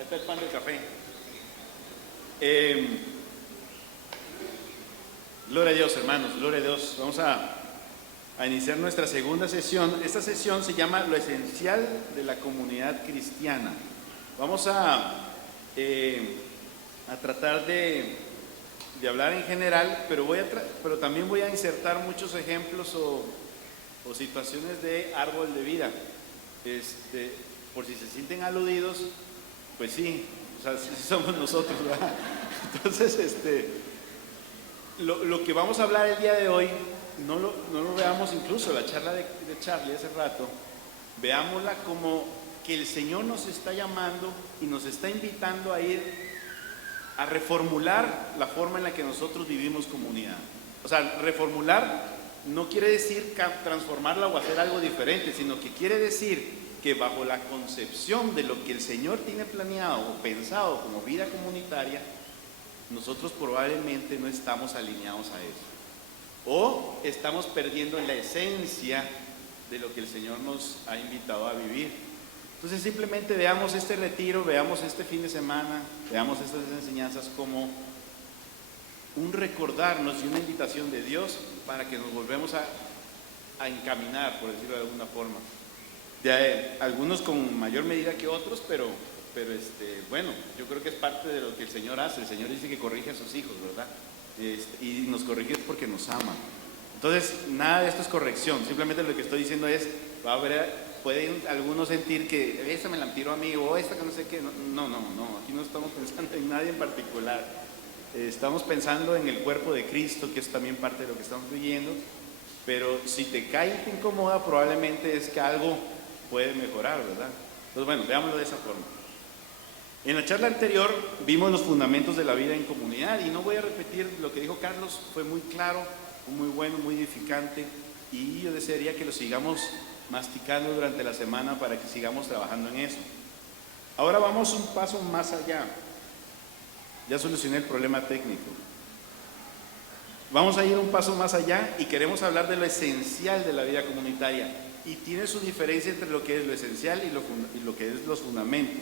Ahí está el pan del café. Gloria a Dios, hermanos, gloria a Dios. Vamos a iniciar nuestra segunda sesión. Esta sesión se llama Lo esencial de la comunidad cristiana. Vamos a tratar de hablar en general, pero también voy a insertar muchos ejemplos o situaciones de árbol de vida. Por si se sienten aludidos, pues sí, o sea, sí somos nosotros, ¿verdad? Entonces, lo que vamos a hablar el día de hoy, no lo veamos, incluso la charla de Charlie hace rato, veámosla como que el Señor nos está llamando y nos está invitando a ir a reformular la forma en la que nosotros vivimos comunidad. O sea, reformular no quiere decir transformarla o hacer algo diferente, sino que quiere decir que bajo la concepción de lo que el Señor tiene planeado o pensado como vida comunitaria, nosotros probablemente no estamos alineados a eso. O estamos perdiendo la esencia de lo que el Señor nos ha invitado a vivir. Entonces simplemente veamos este retiro, veamos este fin de semana, veamos estas enseñanzas como un recordarnos y una invitación de Dios para que nos volvemos a encaminar, por decirlo de alguna forma. Algunos con mayor medida que otros, pero bueno, yo creo que es parte de lo que el Señor hace. El Señor dice que corrige a sus hijos, ¿verdad? Y nos corrige porque nos ama. Entonces, nada de esto es corrección, simplemente lo que estoy diciendo es, pueden algunos sentir que esta me la tiró a mí o esta que no sé qué. No, aquí no estamos pensando en nadie en particular. Estamos pensando en el cuerpo de Cristo, que es también parte de lo que estamos viviendo, pero si te cae y te incomoda, probablemente es que algo puede mejorar, ¿verdad? Entonces, bueno, veámoslo de esa forma. En la charla anterior vimos los fundamentos de la vida en comunidad y no voy a repetir lo que dijo Carlos, fue muy claro, muy bueno, muy edificante, y yo desearía que lo sigamos masticando durante la semana para que sigamos trabajando en eso. Ahora vamos un paso más allá. Ya solucioné el problema técnico. Vamos a ir un paso más allá y queremos hablar de lo esencial de la vida comunitaria. Y tiene su diferencia entre lo que es lo esencial y lo que es los fundamentos.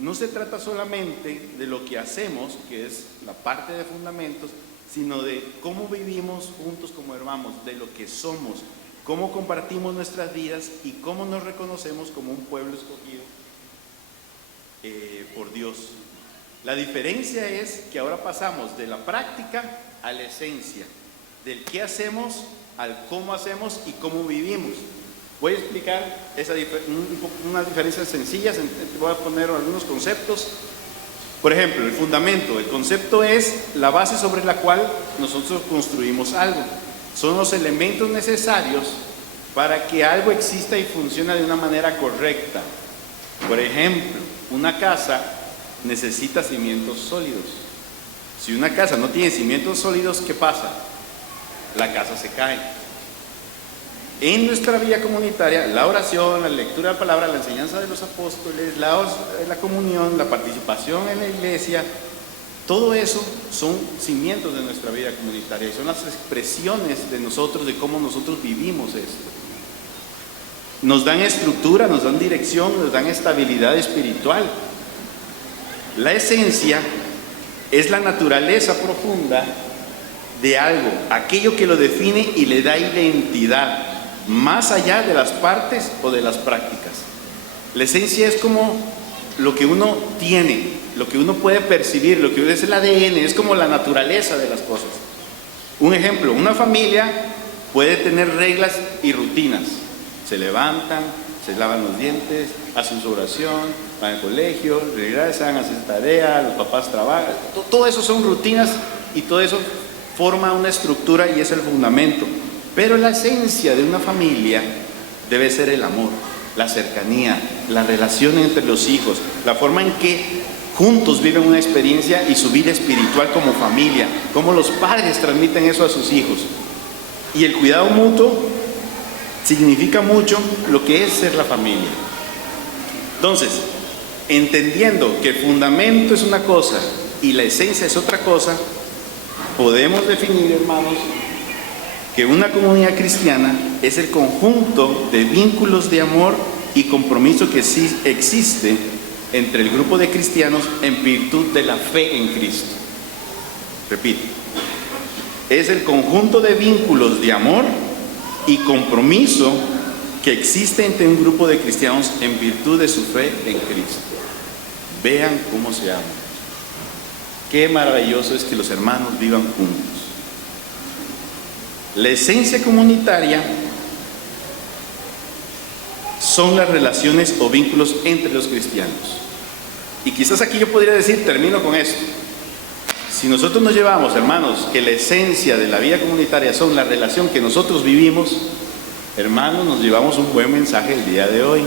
No se trata solamente de lo que hacemos, que es la parte de fundamentos, sino de cómo vivimos juntos como hermanos, de lo que somos, cómo compartimos nuestras vidas y cómo nos reconocemos como un pueblo escogido por Dios. La diferencia es que ahora pasamos de la práctica a la esencia, del qué hacemos al cómo hacemos y cómo vivimos. Voy a explicar unas diferencias sencillas, voy a poner algunos conceptos. Por ejemplo, el fundamento, el concepto es la base sobre la cual nosotros construimos algo. Son los elementos necesarios para que algo exista y funcione de una manera correcta. Por ejemplo, una casa necesita cimientos sólidos. Si una casa no tiene cimientos sólidos, ¿qué pasa? La casa se cae. En nuestra vida comunitaria, la oración, la lectura de la palabra, la enseñanza de los apóstoles, la comunión, la participación en la iglesia, todo eso son cimientos de nuestra vida comunitaria y son las expresiones de nosotros, de cómo nosotros vivimos esto. Nos dan estructura, nos dan dirección, nos dan estabilidad espiritual. La esencia es la naturaleza profunda de algo, aquello que lo define y le da identidad, más allá de las partes o de las prácticas. La esencia es como lo que uno tiene, lo que uno puede percibir, lo que es el ADN, es como la naturaleza de las cosas. Un ejemplo, una familia puede tener reglas y rutinas. Se levantan, se lavan los dientes, hacen su oración, van al colegio, regresan, hacen tarea, los papás trabajan. Todo eso son rutinas y todo eso forma una estructura y es el fundamento. Pero la esencia de una familia debe ser el amor, la cercanía, la relación entre los hijos, la forma en que juntos viven una experiencia y su vida espiritual como familia, cómo los padres transmiten eso a sus hijos. Y el cuidado mutuo significa mucho lo que es ser la familia. Entonces, entendiendo que el fundamento es una cosa y la esencia es otra cosa, podemos definir, hermanos, que una comunidad cristiana es el conjunto de vínculos de amor y compromiso que sí existe entre el grupo de cristianos en virtud de la fe en Cristo. Repito, es el conjunto de vínculos de amor y compromiso que existe entre un grupo de cristianos en virtud de su fe en Cristo. Vean cómo se aman. Qué maravilloso es que los hermanos vivan juntos. La esencia comunitaria son las relaciones o vínculos entre los cristianos. Y quizás aquí yo podría decir, termino con esto. Si nosotros nos llevamos, hermanos, que la esencia de la vida comunitaria son la relación que nosotros vivimos, hermanos, nos llevamos un buen mensaje el día de hoy.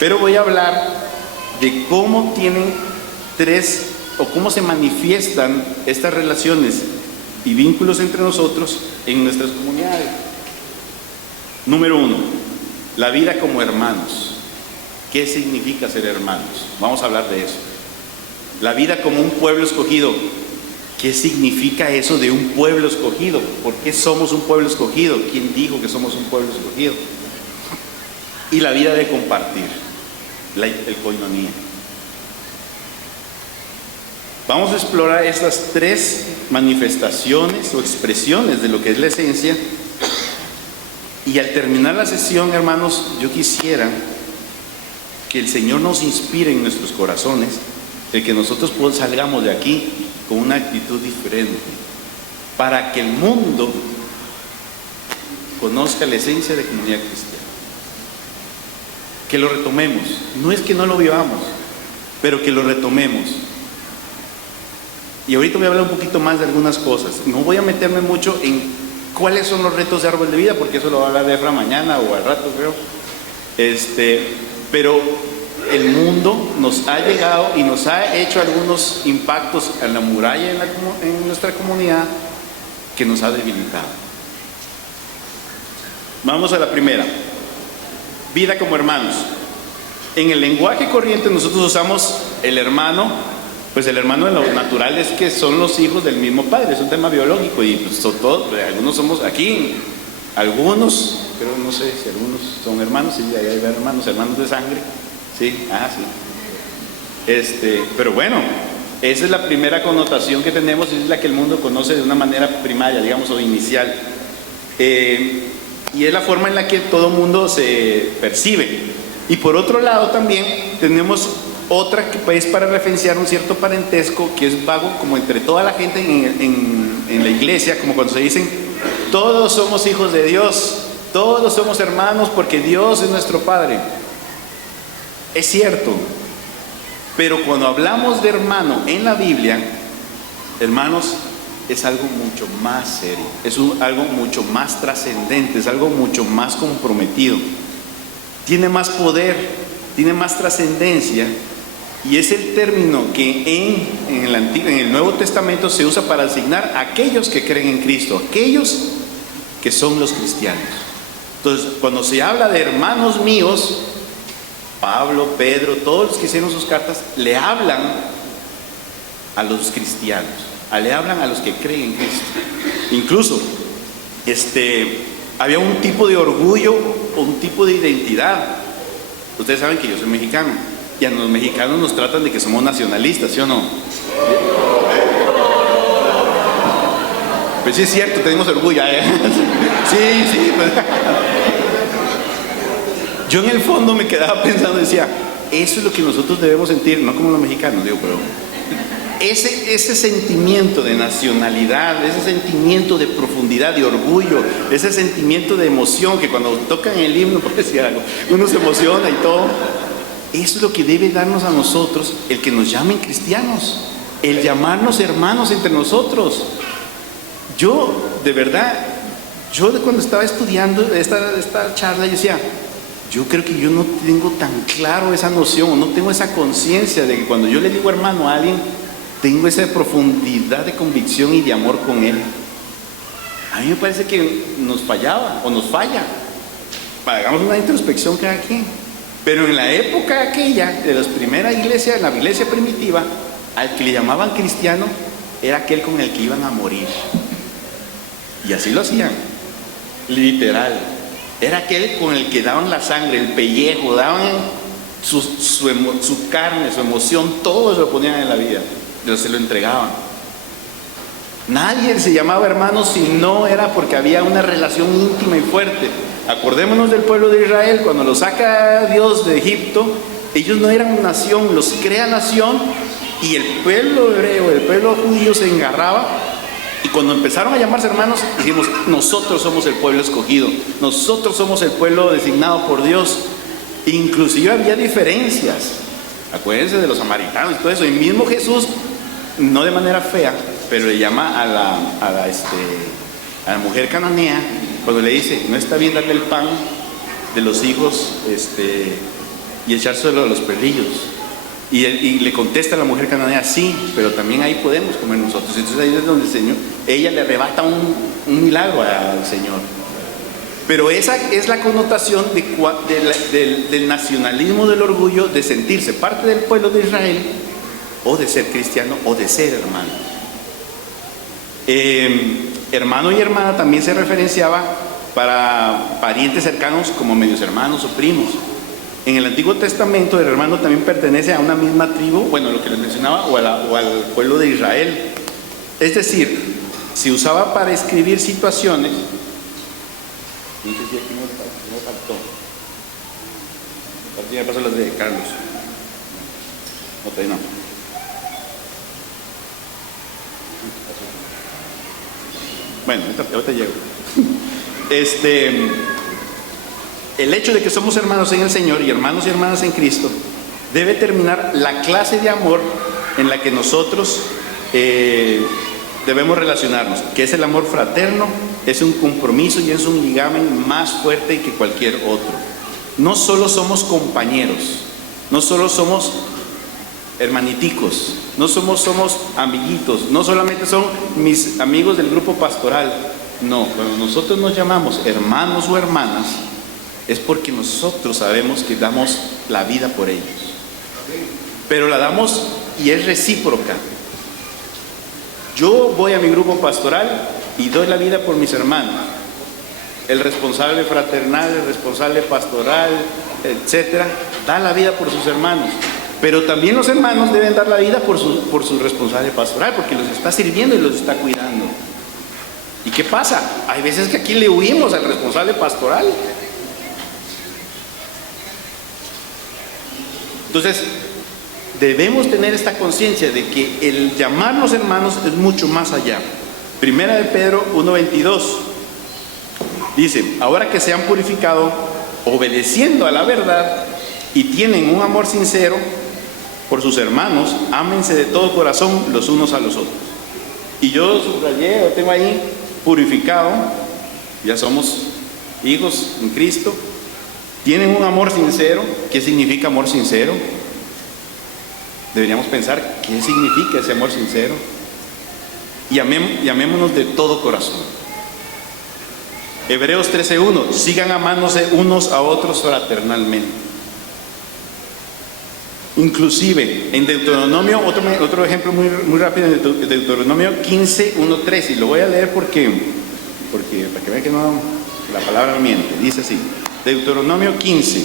Pero voy a hablar de cómo tienen cómo se manifiestan estas relaciones y vínculos entre nosotros en nuestras comunidades. Número 1, la vida como hermanos. ¿Qué significa ser hermanos? Vamos a hablar de eso. La vida como un pueblo escogido. ¿Qué significa eso de un pueblo escogido? ¿Por qué somos un pueblo escogido? ¿Quién dijo que somos un pueblo escogido? Y la vida de compartir, el koinonía. Vamos a explorar estas 3 manifestaciones o expresiones de lo que es la esencia. Y al terminar la sesión, hermanos, yo quisiera que el Señor nos inspire en nuestros corazones, de que nosotros salgamos de aquí con una actitud diferente, para que el mundo conozca la esencia de comunidad cristiana. Que lo retomemos. No es que no lo vivamos, pero que lo retomemos. Y ahorita voy a hablar un poquito más de algunas cosas. No voy a meterme mucho en cuáles son los retos de árbol de vida, porque eso lo va a hablar de Efra mañana o al rato, creo. Pero el mundo nos ha llegado y nos ha hecho algunos impactos en la muralla en nuestra comunidad que nos ha debilitado. Vamos a la primera. Vida como hermanos. En el lenguaje corriente nosotros usamos el hermano. Pues el hermano de lo natural es que son los hijos del mismo padre, es un tema biológico y pues son todos, algunos somos aquí, algunos, pero no sé si algunos son hermanos, sí, ahí hay hermanos de sangre, sí, sí. Pero bueno, esa es la primera connotación que tenemos y es la que el mundo conoce de una manera primaria, digamos, o inicial. Y es la forma en la que todo mundo se percibe. Y por otro lado también tenemos otra que es para referenciar un cierto parentesco que es vago como entre toda la gente en la iglesia, como cuando se dicen todos somos hijos de Dios, todos somos hermanos porque Dios es nuestro Padre. Es cierto, pero cuando hablamos de hermano en la Biblia, hermanos, es algo mucho más serio, es algo mucho más trascendente, es algo mucho más comprometido, tiene más poder, tiene más trascendencia. Y es el término que en el Nuevo Testamento se usa para asignar a aquellos que creen en Cristo, aquellos que son los cristianos. Entonces, cuando se habla de hermanos míos, Pablo, Pedro, todos los que hicieron sus cartas, le hablan a los cristianos, le hablan a los que creen en Cristo. Incluso, había un tipo de orgullo o un tipo de identidad. Ustedes saben que yo soy mexicano. Y a los mexicanos nos tratan de que somos nacionalistas, ¿sí o no? Pues sí es cierto, tenemos orgullo, ¿eh? Sí, pues. Yo en el fondo me quedaba pensando, decía, eso es lo que nosotros debemos sentir, no como los mexicanos, digo, pero ese sentimiento de nacionalidad, ese sentimiento de profundidad, de orgullo, ese sentimiento de emoción que cuando tocan el himno, por decir algo, uno se emociona y todo. Eso es lo que debe darnos a nosotros el que nos llamen cristianos, el llamarnos hermanos entre nosotros. Yo, de verdad, cuando estaba estudiando esta charla, yo decía, yo creo que yo no tengo tan claro esa noción, no tengo esa conciencia de que cuando yo le digo hermano a alguien, tengo esa profundidad de convicción y de amor con él. A mí me parece que nos fallaba o nos falla. Hagamos una introspección cada quien. Pero en la época aquella, de las primeras iglesias, en la iglesia primitiva, al que le llamaban cristiano, era aquel con el que iban a morir. Y así lo hacían, literal. Era aquel con el que daban la sangre, el pellejo, daban su carne, su emoción, todo se lo ponían en la vida, se lo entregaban. Nadie se llamaba hermano si no era porque había una relación íntima y fuerte. Acordémonos del pueblo de Israel, cuando lo saca Dios de Egipto, ellos no eran nación, los crea nación, y el pueblo hebreo, el pueblo judío se engarraba. Y cuando empezaron a llamarse hermanos, dijimos, nosotros somos el pueblo escogido, nosotros somos el pueblo designado por Dios. Inclusive había diferencias. Acuérdense de los samaritanos y todo eso. Y mismo Jesús, no de manera fea, pero le llama a la mujer cananea, cuando le dice, no está bien darle el pan de los hijos y echárselo a los perrillos. Y le contesta a la mujer cananea, sí, pero también ahí podemos comer nosotros. Entonces ahí es donde el Señor, ella le arrebata un milagro al Señor. Pero esa es la connotación del nacionalismo, del orgullo, de sentirse parte del pueblo de Israel, o de ser cristiano, o de ser hermano. Hermano y hermana también se referenciaba para parientes cercanos como medios hermanos o primos. En el Antiguo Testamento el hermano también pertenece a una misma tribu, bueno, lo que les mencionaba, o al pueblo de Israel. Es decir, se usaba para escribir situaciones. No sé si aquí me faltó. Aquí me pasó las de Carlos. No, todavía no. Bueno, ahorita llego. El hecho de que somos hermanos en el Señor y hermanos y hermanas en Cristo debe terminar la clase de amor en la que nosotros debemos relacionarnos, que es el amor fraterno, es un compromiso y es un ligamen más fuerte que cualquier otro. No solo somos compañeros, no solo somos hermaniticos, no somos amiguitos, no solamente son mis amigos del grupo pastoral. No, cuando nosotros nos llamamos hermanos o hermanas, es porque nosotros sabemos que damos la vida por ellos. Pero la damos y es recíproca. Yo voy a mi grupo pastoral y doy la vida por mis hermanos. El responsable fraternal, el responsable pastoral, etcétera, da la vida por sus hermanos. Pero también los hermanos deben dar la vida por su responsable pastoral, porque los está sirviendo y los está cuidando. ¿Y qué pasa? Hay veces que aquí le huimos al responsable pastoral. Entonces, debemos tener esta conciencia de que el llamarnos hermanos es mucho más allá. Primera de Pedro 1:22 dice, ahora que se han purificado obedeciendo a la verdad y tienen un amor sincero por sus hermanos, ámense de todo corazón los unos a los otros. Y yo subrayé, lo tengo ahí, purificado, ya somos hijos en Cristo, tienen un amor sincero. ¿Qué significa amor sincero? Deberíamos pensar, ¿qué significa ese amor sincero? Y amémonos de todo corazón. Hebreos 13:1, sigan amándose unos a otros fraternalmente. Inclusive en Deuteronomio, otro ejemplo muy rápido, en Deuteronomio 15:1-3, y lo voy a leer porque para que vean que no, la palabra no miente. Dice así, Deuteronomio 15: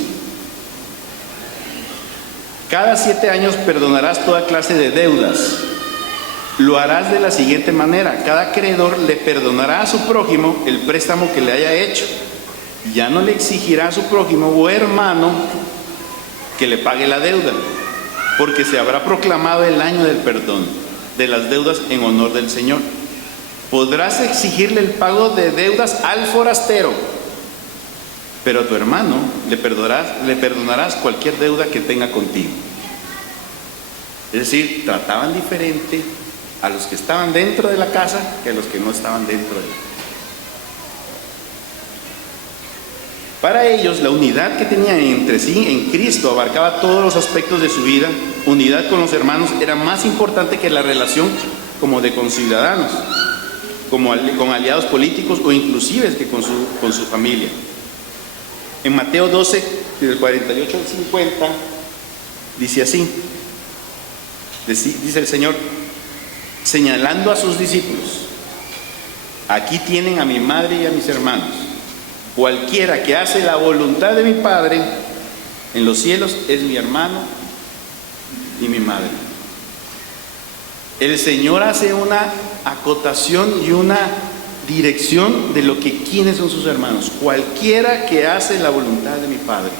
cada 7 años perdonarás toda clase de deudas. Lo harás de la siguiente manera: cada acreedor le perdonará a su prójimo el préstamo que le haya hecho. Ya no le exigirá a su prójimo o hermano que le pague la deuda, porque se habrá proclamado el año del perdón de las deudas en honor del Señor. Podrás exigirle el pago de deudas al forastero, pero a tu hermano le perdonarás cualquier deuda que tenga contigo. Es decir, trataban diferente a los que estaban dentro de la casa que a los que no estaban dentro de la casa. Para ellos, la unidad que tenían entre sí en Cristo abarcaba todos los aspectos de su vida. Unidad con los hermanos era más importante que la relación como de conciudadanos, con aliados políticos o inclusive que con su familia. En Mateo 12, del 48 al 50, dice así, dice el Señor, señalando a sus discípulos: aquí tienen a mi madre y a mis hermanos. Cualquiera que hace la voluntad de mi Padre, en los cielos es mi hermano y mi madre. El Señor hace una acotación y una dirección de quiénes son sus hermanos. Cualquiera que hace la voluntad de mi Padre.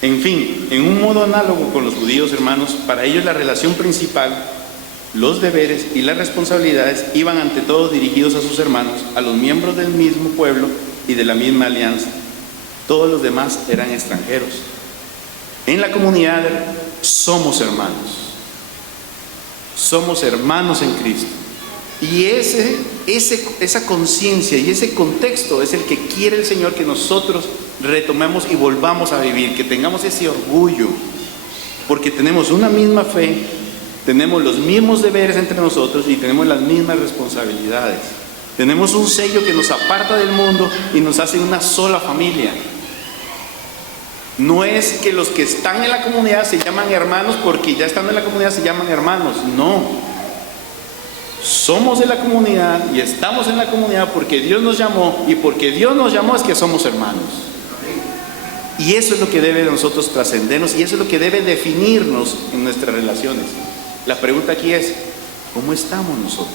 En fin, en un modo análogo con los judíos, hermanos, para ellos la relación principal, los deberes y las responsabilidades iban ante todo dirigidos a sus hermanos, a los miembros del mismo pueblo y de la misma alianza. Todos los demás eran extranjeros. En la comunidad somos hermanos. Somos hermanos en Cristo. Y esa conciencia y ese contexto es el que quiere el Señor que nosotros retomemos y volvamos a vivir, que tengamos ese orgullo, porque tenemos una misma fe, tenemos los mismos deberes entre nosotros y tenemos las mismas responsabilidades. Tenemos un sello que nos aparta del mundo y nos hace una sola familia. No es que los que están en la comunidad se llaman hermanos porque ya estando en la comunidad se llaman hermanos, no. Somos de la comunidad y estamos en la comunidad porque Dios nos llamó, y porque Dios nos llamó es que somos hermanos. Y eso es lo que debe de nosotros trascendernos, y eso es lo que debe definirnos en nuestras relaciones. La pregunta aquí es, ¿cómo estamos nosotros?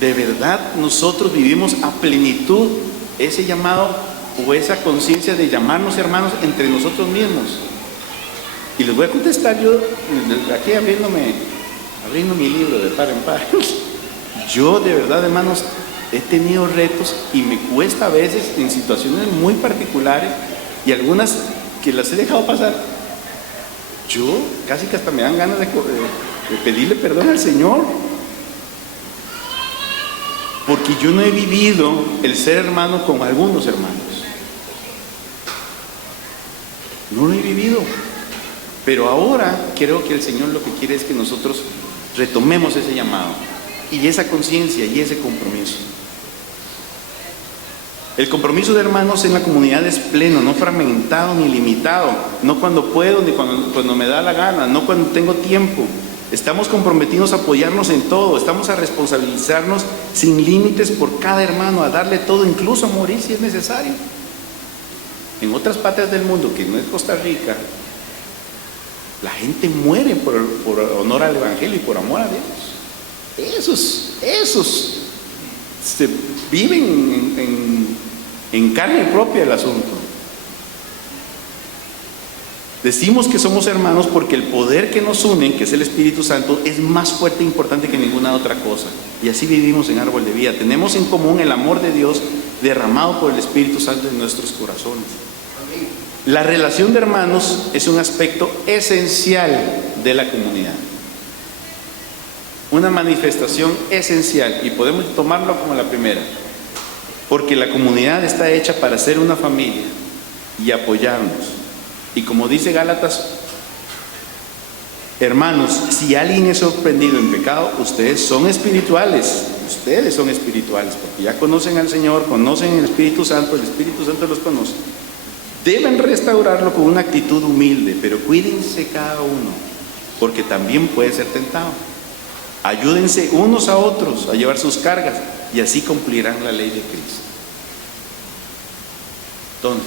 ¿De verdad nosotros vivimos a plenitud ese llamado o esa conciencia de llamarnos hermanos entre nosotros mismos? Y les voy a contestar yo, aquí abriendo mi libro de par en par. Yo de verdad, hermanos, he tenido retos y me cuesta a veces en situaciones muy particulares, y algunas que las he dejado pasar. Yo casi que hasta me dan ganas de pedirle perdón al Señor, porque yo no he vivido el ser hermano con algunos hermanos. No lo he vivido. Pero ahora creo que el Señor lo que quiere es que nosotros retomemos ese llamado y esa conciencia y ese compromiso. El compromiso de hermanos en la comunidad es pleno, no fragmentado ni limitado, no cuando puedo ni cuando me da la gana, no cuando tengo tiempo. Estamos comprometidos a apoyarnos en todo, estamos a responsabilizarnos sin límites por cada hermano, a darle todo, incluso a morir si es necesario. En otras partes del mundo, que no es Costa Rica, la gente muere por honor al Evangelio y por amor a Dios. Esos se viven en carne propia el asunto. Decimos que somos hermanos porque el poder que nos une, que es el Espíritu Santo, es más fuerte e importante que ninguna otra cosa. Y así vivimos en Árbol de Vida. Tenemos en común el amor de Dios derramado por el Espíritu Santo en nuestros corazones. La relación de hermanos es un aspecto esencial de la comunidad. Una manifestación esencial, y podemos tomarlo como la primera, porque la comunidad está hecha para ser una familia y apoyarnos. Y como dice Gálatas, hermanos, si alguien es sorprendido en pecado, ustedes son espirituales, porque ya conocen al Señor, conocen el Espíritu Santo los conoce. Deben restaurarlo con una actitud humilde, pero cuídense cada uno, porque también puede ser tentado. Ayúdense unos a otros a llevar sus cargas, y así cumplirán la ley de Cristo. Entonces,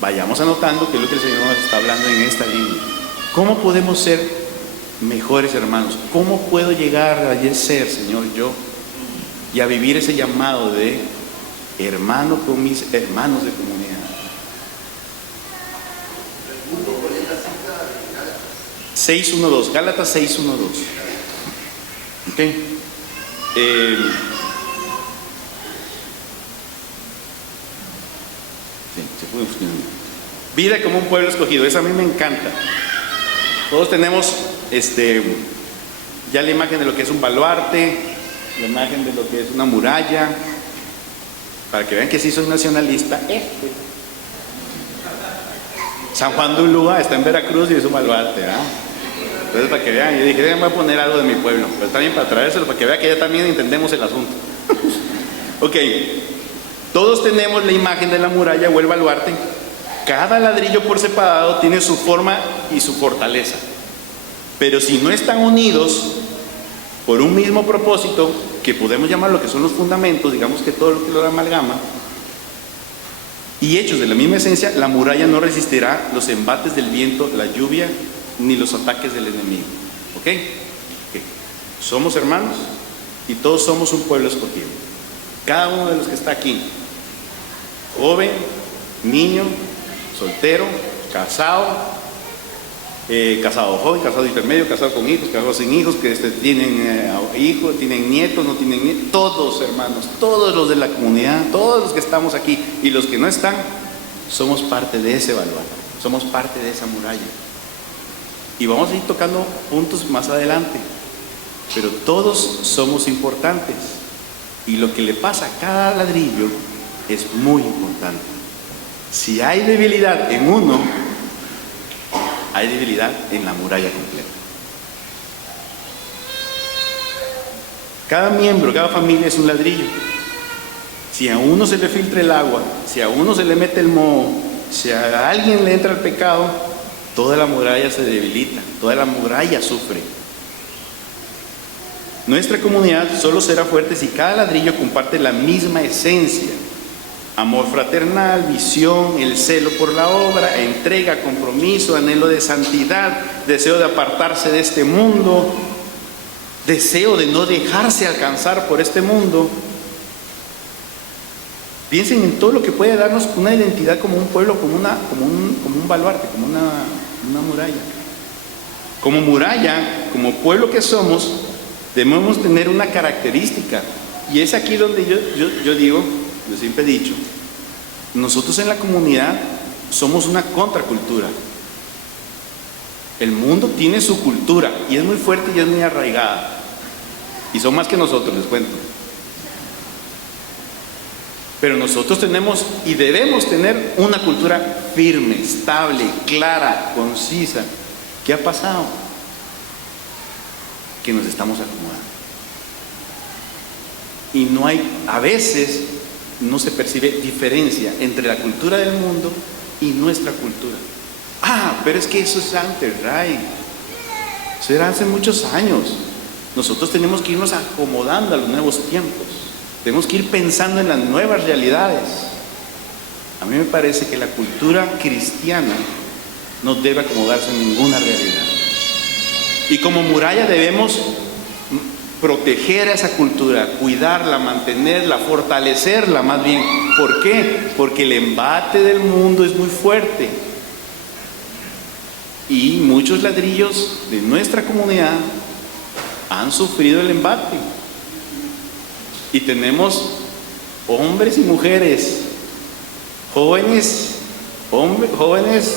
vayamos anotando qué es lo que el Señor nos está hablando en esta línea. ¿Cómo podemos ser mejores hermanos? ¿Cómo puedo llegar a ser, Señor, yo, y a vivir ese llamado de hermano con mis hermanos de comunidad? Gálatas 6:1-2. Ok. Vida como un pueblo escogido. Esa a mí me encanta. Todos tenemos ya la imagen de lo que es un baluarte, la imagen de lo que es una muralla, para que vean que sí soy nacionalista. San Juan de Ulúa está en Veracruz y es un baluarte, ¿ah? Entonces, para que vean, yo dije, voy a poner algo de mi pueblo, pero está bien para traérselo, para que vean que ya también entendemos el asunto. Ok, todos tenemos la imagen de la muralla o el baluarte. Cada ladrillo por separado tiene su forma y su fortaleza, pero si no están unidos por un mismo propósito, que podemos llamar lo que son los fundamentos, digamos que todo lo que lo amalgama, y hechos de la misma esencia, la muralla no resistirá los embates del viento, la lluvia, ni los ataques del enemigo. ¿Ok? Somos hermanos y todos somos un pueblo escogido. Cada uno de los que está aquí, joven, niño, soltero, casado, casado joven, casado intermedio, casado con hijos, casado sin hijos, que tienen hijos, tienen nietos, no tienen nietos, todos hermanos, todos los de la comunidad, todos los que estamos aquí y los que no están, somos parte de ese baluarte, somos parte de esa muralla. Y vamos a ir tocando puntos más adelante, pero todos somos importantes y lo que le pasa a cada ladrillo es muy importante. Si hay debilidad en uno, hay debilidad en la muralla completa. Cada miembro, cada familia es un ladrillo. Si a uno se le filtra el agua, si a uno se le mete el moho, si a alguien le entra el pecado, toda la muralla se debilita, toda la muralla sufre. Nuestra comunidad solo será fuerte si cada ladrillo comparte la misma esencia: amor fraternal, visión, el celo por la obra, entrega, compromiso, anhelo de santidad, deseo de apartarse de este mundo, deseo de no dejarse alcanzar por este mundo. Piensen en todo lo que puede darnos una identidad como un pueblo, como un baluarte, como una muralla. Como muralla, como pueblo que somos, debemos tener una característica, y es aquí donde yo digo, yo siempre he dicho, nosotros en la comunidad somos una contracultura. El mundo tiene su cultura y es muy fuerte y es muy arraigada, y son más que nosotros, les cuento. Pero nosotros tenemos y debemos tener una cultura firme, estable, clara, concisa. ¿Qué ha pasado? Que nos estamos acomodando. Y no hay, a veces no se percibe diferencia entre la cultura del mundo y nuestra cultura. Pero es que eso es antes, Ray. Eso era hace muchos años. Nosotros tenemos que irnos acomodando a los nuevos tiempos. Tenemos que ir pensando en las nuevas realidades. A mí me parece que la cultura cristiana no debe acomodarse en ninguna realidad. Y como muralla debemos proteger a esa cultura, cuidarla, mantenerla, fortalecerla más bien. ¿Por qué? Porque el embate del mundo es muy fuerte. Y muchos ladrillos de nuestra comunidad han sufrido el embate. Y tenemos hombres y mujeres, jóvenes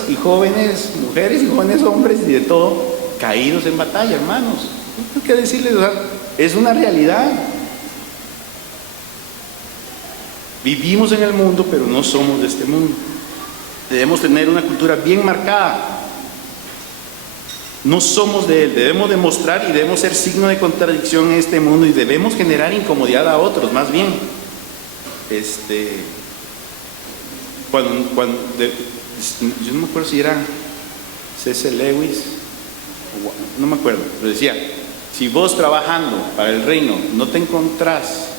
y jóvenes, mujeres y jóvenes hombres y de todo, caídos en batalla, hermanos. No hay que decirles, es una realidad. Vivimos en el mundo, pero no somos de este mundo. Debemos tener una cultura bien marcada. No somos de él, debemos demostrar y debemos ser signo de contradicción en este mundo y debemos generar incomodidad a otros, más bien. Yo no me acuerdo si era C.S. Lewis, no me acuerdo, pero decía, si vos trabajando para el reino no te encontrás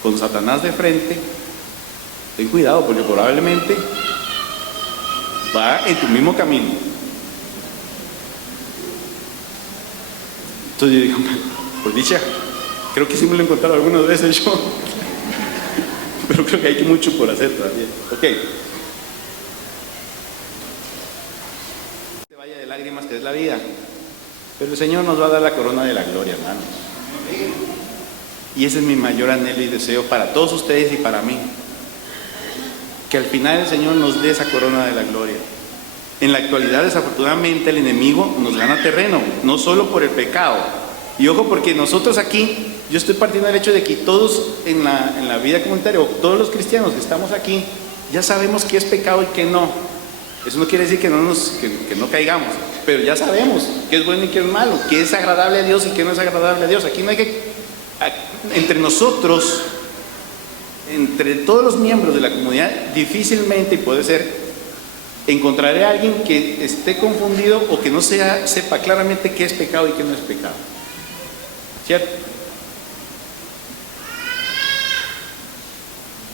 con Satanás de frente, ten cuidado porque probablemente va en tu mismo camino. Entonces yo digo, por dicha, creo que sí me lo he encontrado algunas veces yo, pero creo que hay mucho por hacer todavía. Ok. Se vaya de lágrimas, que es la vida, pero el Señor nos va a dar la corona de la gloria, hermanos. Y ese es mi mayor anhelo y deseo para todos ustedes y para mí, que al final el Señor nos dé esa corona de la gloria. En la actualidad, desafortunadamente, el enemigo nos gana terreno, no solo por el pecado. Y ojo, porque nosotros aquí, yo estoy partiendo del hecho de que todos en la vida comunitaria, o todos los cristianos que estamos aquí, ya sabemos qué es pecado y qué no. Eso no quiere decir que no caigamos, pero ya sabemos qué es bueno y qué es malo, qué es agradable a Dios y qué no es agradable a Dios. Aquí no hay que, entre nosotros, entre todos los miembros de la comunidad, difícilmente, y puede ser, encontraré a alguien que esté confundido o que no sepa claramente qué es pecado y qué no es pecado. ¿Cierto?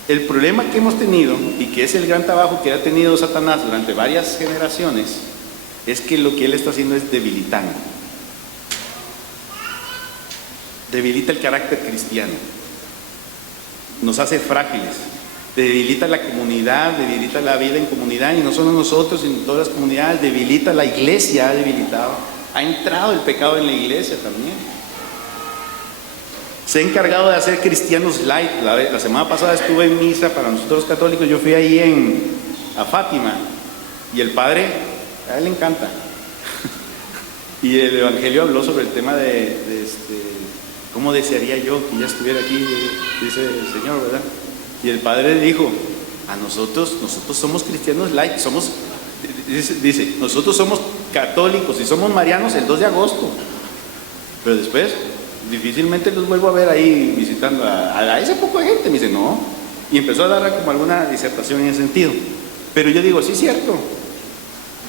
El problema que hemos tenido, y que es el gran trabajo que ha tenido Satanás durante varias generaciones, es que lo que él está haciendo es debilitando. Debilita el carácter cristiano, nos hace frágiles, debilita la comunidad, debilita la vida en comunidad, y no solo nosotros, sino todas las comunidades, debilita la iglesia, ha debilitado, ha entrado el pecado en la iglesia también. Se ha encargado de hacer cristianos light. La semana pasada estuve en misa para nosotros los católicos, yo fui ahí a Fátima, y el padre, a él le encanta, y el evangelio habló sobre el tema de cómo desearía yo que ya estuviera aquí, dice el Señor, ¿verdad? Y el padre dijo, a nosotros somos cristianos light, dice, nosotros somos católicos y somos marianos el 2 de agosto, pero después difícilmente los vuelvo a ver ahí visitando a ese poco de gente. Me dice, no, y empezó a dar como alguna disertación en ese sentido. Pero yo digo, sí es cierto,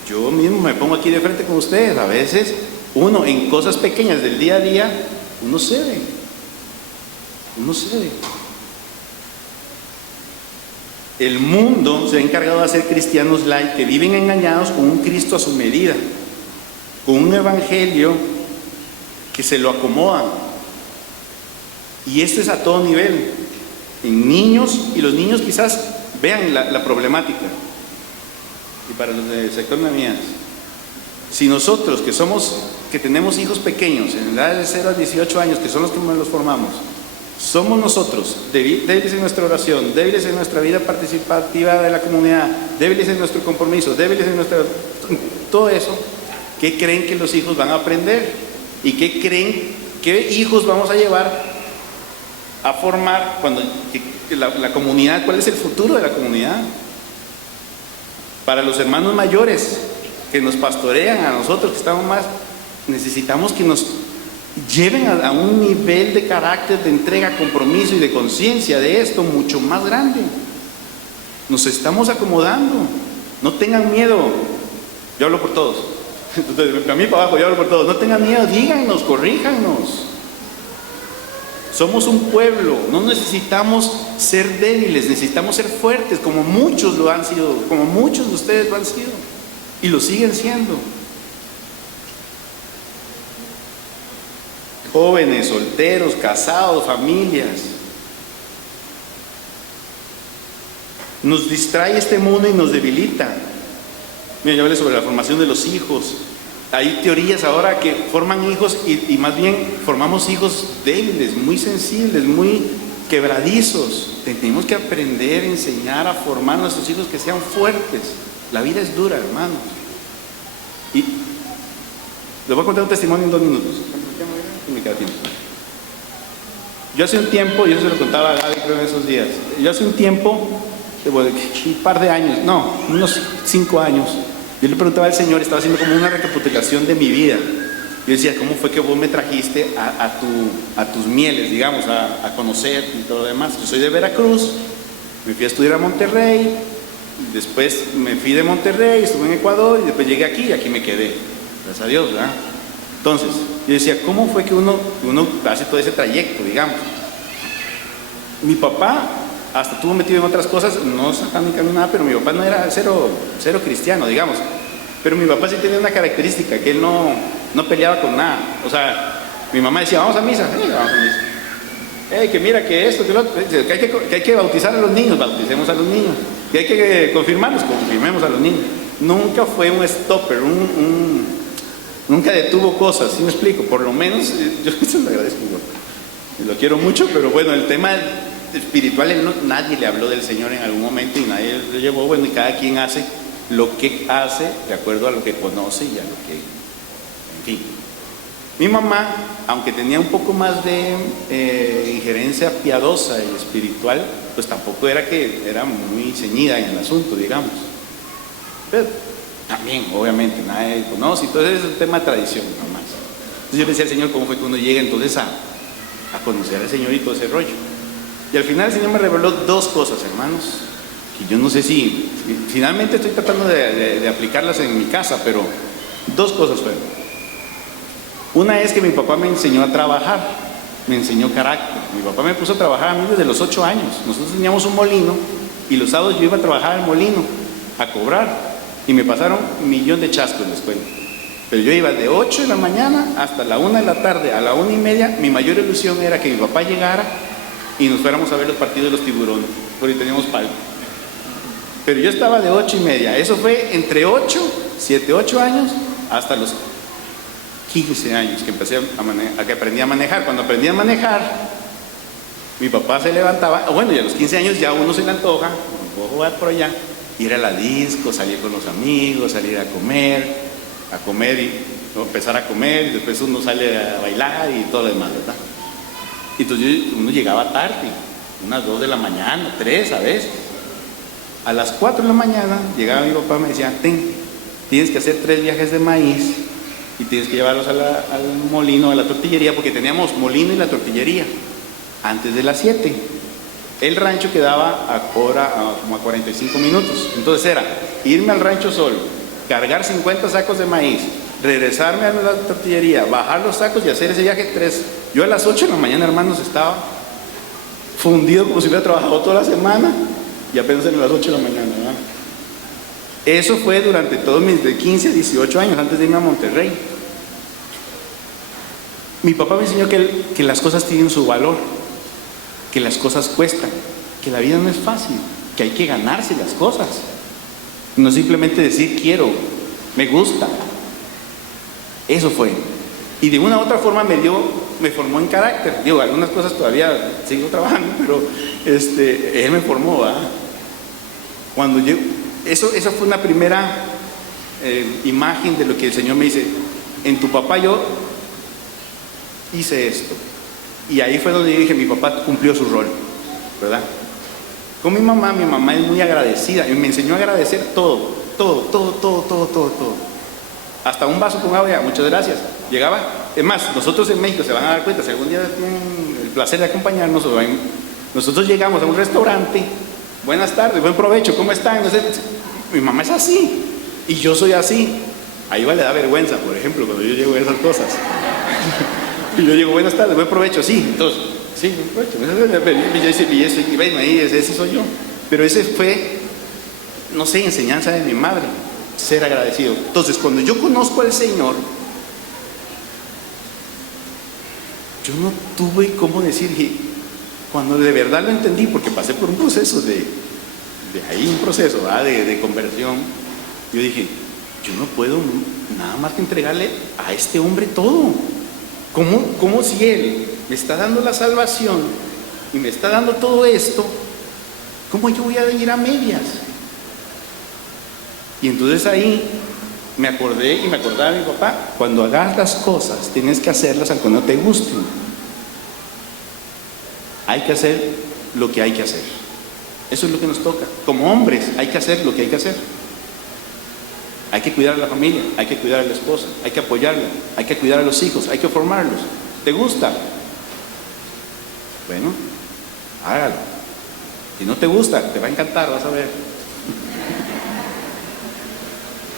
yo mismo me pongo aquí de frente con ustedes, a veces uno en cosas pequeñas del día a día, uno cede. El mundo se ha encargado de hacer cristianos light, que viven engañados con un Cristo a su medida, con un evangelio que se lo acomodan. Y esto es a todo nivel, en niños, y los niños quizás vean la problemática. Y para los del sector Nehemías, si nosotros que tenemos hijos pequeños, en edad de 0 a 18 años, que son los que los formamos, somos nosotros débiles en nuestra oración, débiles en nuestra vida participativa de la comunidad, débiles en nuestro compromiso, débiles en todo eso, ¿qué creen que los hijos van a aprender? ¿Y qué creen, qué hijos vamos a llevar a formar cuando la comunidad? ¿Cuál es el futuro de la comunidad? Para los hermanos mayores que nos pastorean, a nosotros que estamos más, necesitamos que nos lleven a un nivel de carácter, de entrega, compromiso y de conciencia de esto mucho más grande. Nos estamos acomodando. No tengan miedo. Yo hablo por todos. Entonces, a mí para abajo, yo hablo por todos. No tengan miedo, díganos, corríjanos. Somos un pueblo, no necesitamos ser débiles, necesitamos ser fuertes, como muchos lo han sido, como muchos de ustedes lo han sido, y lo siguen siendo. Jóvenes, solteros, casados, familias. Nos distrae este mundo y nos debilita. Mira, yo hablé sobre la formación de los hijos. Hay teorías ahora que forman hijos y más bien formamos hijos débiles, muy sensibles, muy quebradizos. Tenemos que aprender, enseñar a formar a nuestros hijos que sean fuertes. La vida es dura, hermanos. Y les voy a contar un testimonio en 2 minutos. Me queda tiempo. Yo hace un tiempo, yo se lo contaba a Gaby creo en esos días, yo hace un tiempo, un par de años, no, unos 5 años, yo le preguntaba al Señor, estaba haciendo como una recapitulación de mi vida. Yo decía, ¿cómo fue que vos me trajiste a tus mieles, digamos, a conocer y todo lo demás? Yo soy de Veracruz, me fui a estudiar a Monterrey, después me fui de Monterrey, estuve en Ecuador y después llegué aquí y aquí me quedé. Gracias a Dios, ¿verdad? Entonces, yo decía, ¿cómo fue que uno hace todo ese trayecto, digamos? Mi papá hasta estuvo metido en otras cosas, no satánica ni nada, pero mi papá no era cero cristiano, digamos. Pero mi papá sí tenía una característica, que él no peleaba con nada. O sea, mi mamá decía, vamos a misa, vamos a misa. Que mira, que esto, que lo otro, que hay que bautizar a los niños, bauticemos a los niños. Que hay que confirmarlos, confirmemos a los niños. Nunca fue un stopper, nunca detuvo cosas, ¿sí me explico? Por lo menos, yo se lo agradezco, lo quiero mucho, pero bueno, el tema espiritual, nadie le habló del Señor en algún momento y nadie lo llevó, bueno, y cada quien hace lo que hace de acuerdo a lo que conoce y a lo que, en fin. Mi mamá, aunque tenía un poco más de injerencia piadosa y espiritual, pues tampoco era que era muy ceñida en el asunto, digamos. Pero también, obviamente, nadie conoce, entonces es un tema de tradición, nomás. Entonces yo le decía al Señor, ¿cómo fue que uno llega entonces a conocer al Señor y todo ese rollo? Y al final el Señor me reveló 2 cosas, hermanos, que yo no sé si finalmente estoy tratando de aplicarlas en mi casa, pero 2 cosas fueron. Una es que mi papá me enseñó a trabajar. me enseñó carácter. Mi papá me puso a trabajar a mí desde los 8 años. Nosotros teníamos un molino y los sábados yo iba a trabajar al molino, a cobrar. Y me pasaron 1.000.000 de chascos en la escuela. Pero yo iba de 8 de la mañana hasta la 1 de la tarde. A la 1:30, mi mayor ilusión era que mi papá llegara y nos fuéramos a ver los partidos de los Tiburones, porque teníamos palco. Pero yo estaba de 8:30. Eso fue entre 8 años, hasta los 15 años que empecé que aprendí a manejar. Cuando aprendí a manejar, mi papá se levantaba, bueno, y a los 15 años ya uno se le antoja, voy a jugar por allá, ir a la disco, salir con los amigos, salir a comer y empezar a comer, y después uno sale a bailar y todo lo demás, ¿verdad? Y entonces uno llegaba tarde, unas 2 de la mañana, 3 a veces. A las 4 de la mañana llegaba mi papá y me decía, tienes que hacer 3 viajes de maíz y tienes que llevarlos al molino, a la tortillería, porque teníamos molino y la tortillería antes de las 7. El rancho quedaba como a 45 minutos. Entonces era irme al rancho solo, cargar 50 sacos de maíz, regresarme a la tortillería, bajar los sacos y hacer ese viaje 3. Yo a las 8 de la mañana, hermanos, estaba fundido como si hubiera trabajado toda la semana y apenas eran las 8 de la mañana, ¿verdad? Eso fue durante todos mis de 15 a 18 años, antes de irme a Monterrey. Mi papá me enseñó que las cosas tienen su valor, que las cosas cuestan, que la vida no es fácil, que hay que ganarse las cosas. No simplemente decir quiero, me gusta. Eso fue. Y de una u otra forma me formó en carácter. Digo, algunas cosas todavía sigo trabajando, pero él me formó, ¿verdad? Cuando esa fue una primera imagen de lo que el Señor me dice. En tu papá yo hice esto. Y ahí fue donde yo dije, mi papá cumplió su rol, ¿verdad? Con mi mamá es muy agradecida. Y me enseñó a agradecer todo. Hasta un vaso con agua, muchas gracias. Llegaba, es más, nosotros en México se van a dar cuenta, si algún día tienen el placer de acompañarnos, nosotros llegamos a un restaurante, buenas tardes, buen provecho, ¿cómo están? No sé, mi mamá es así, y yo soy así. A Iva le da vergüenza, por ejemplo, cuando yo llego a esas cosas. Y yo digo, buenas tardes, buen provecho, sí, entonces, sí, buen provecho. Y bueno, ahí ese soy yo. Pero ese fue, no sé, enseñanza de mi madre, ser agradecido. Entonces, cuando yo conozco al Señor, yo no tuve cómo decir, cuando de verdad lo entendí, porque pasé por un proceso de conversión, yo dije, yo no puedo nada más que entregarle a este hombre todo. ¿Cómo si Él me está dando la salvación y me está dando todo esto, cómo yo voy a ir a medias? Y entonces ahí me acordé y me acordaba de mi papá, cuando hagas las cosas tienes que hacerlas aunque no te gusten. Hay que hacer lo que hay que hacer. Eso es lo que nos toca. Como hombres hay que hacer lo que hay que hacer. Hay que cuidar a la familia, hay que cuidar a la esposa, hay que apoyarla, hay que cuidar a los hijos, hay que formarlos. ¿Te gusta? Bueno, hágalo. Si no te gusta, te va a encantar, vas a ver.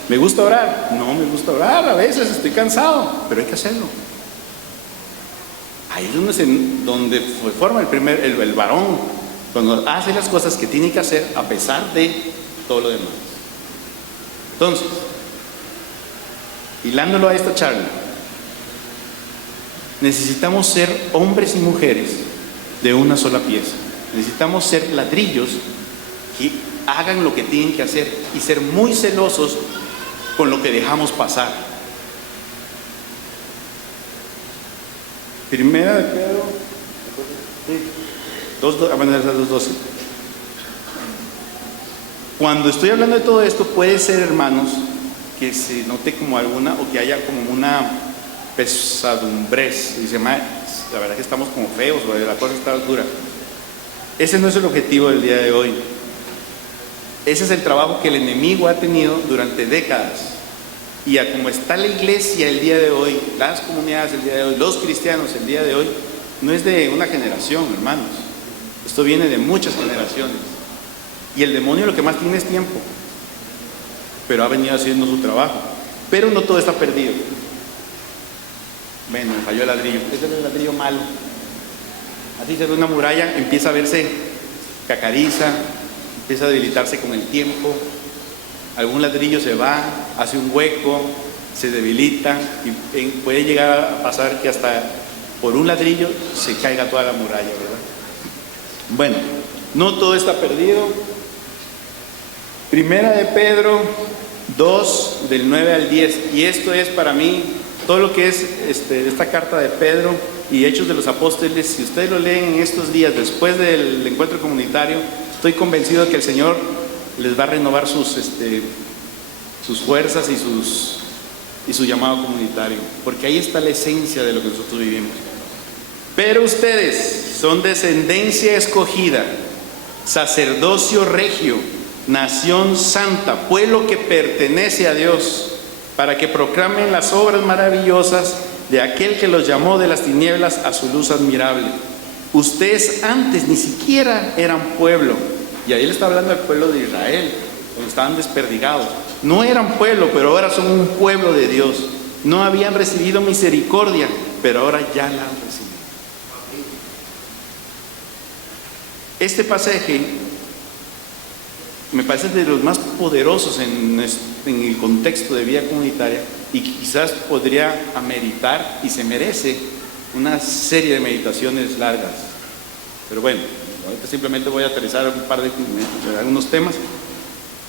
¿Me gusta orar? No me gusta orar, a veces estoy cansado, pero hay que hacerlo. Ahí es donde se forma el varón, cuando hace las cosas que tiene que hacer a pesar de todo lo demás. Entonces, hilándolo a esta charla, necesitamos ser hombres y mujeres de una sola pieza. Necesitamos ser ladrillos que hagan lo que tienen que hacer y ser muy celosos con lo que dejamos pasar. Primera de Pedro 2:12. Cuando estoy hablando de todo esto, puede ser, hermanos, que se note como alguna, o que haya como una pesadumbrez. Dice, la verdad que estamos como feos, o la cosa está dura. Ese no es el objetivo del día de hoy. Ese es el trabajo que el enemigo ha tenido durante décadas. Y a como está la iglesia el día de hoy, las comunidades el día de hoy, los cristianos el día de hoy, no es de una generación, hermanos. Esto viene de muchas generaciones. Y el demonio lo que más tiene es tiempo. Pero ha venido haciendo su trabajo. Pero no todo está perdido. Bueno, me falló el ladrillo. Este es el ladrillo malo. Así se ve una muralla, empieza a verse cacariza, empieza a debilitarse con el tiempo. Algún ladrillo se va, hace un hueco, se debilita y puede llegar a pasar que hasta por un ladrillo se caiga toda la muralla, ¿verdad? Bueno, no todo está perdido. Primera de Pedro 2, del 9 al 10, y esto es para mí, todo lo que es esta carta de Pedro y Hechos de los Apóstoles, si ustedes lo leen en estos días, después del encuentro comunitario, estoy convencido de que el Señor les va a renovar sus fuerzas y su llamado comunitario, porque ahí está la esencia de lo que nosotros vivimos. Pero ustedes son descendencia escogida, sacerdocio regio, nación santa, pueblo que pertenece a Dios, para que proclamen las obras maravillosas de aquel que los llamó de las tinieblas a su luz admirable. Ustedes antes ni siquiera eran pueblo, y ahí le está hablando al pueblo de Israel, cuando estaban desperdigados. No eran pueblo, pero ahora son un pueblo de Dios. No habían recibido misericordia, pero ahora ya la han recibido. Este pasaje me parece de los más poderosos en el contexto de vida comunitaria, y quizás podría ameritar y se merece una serie de meditaciones largas. Pero bueno, ahorita simplemente voy a aterrizar un par de algunos temas.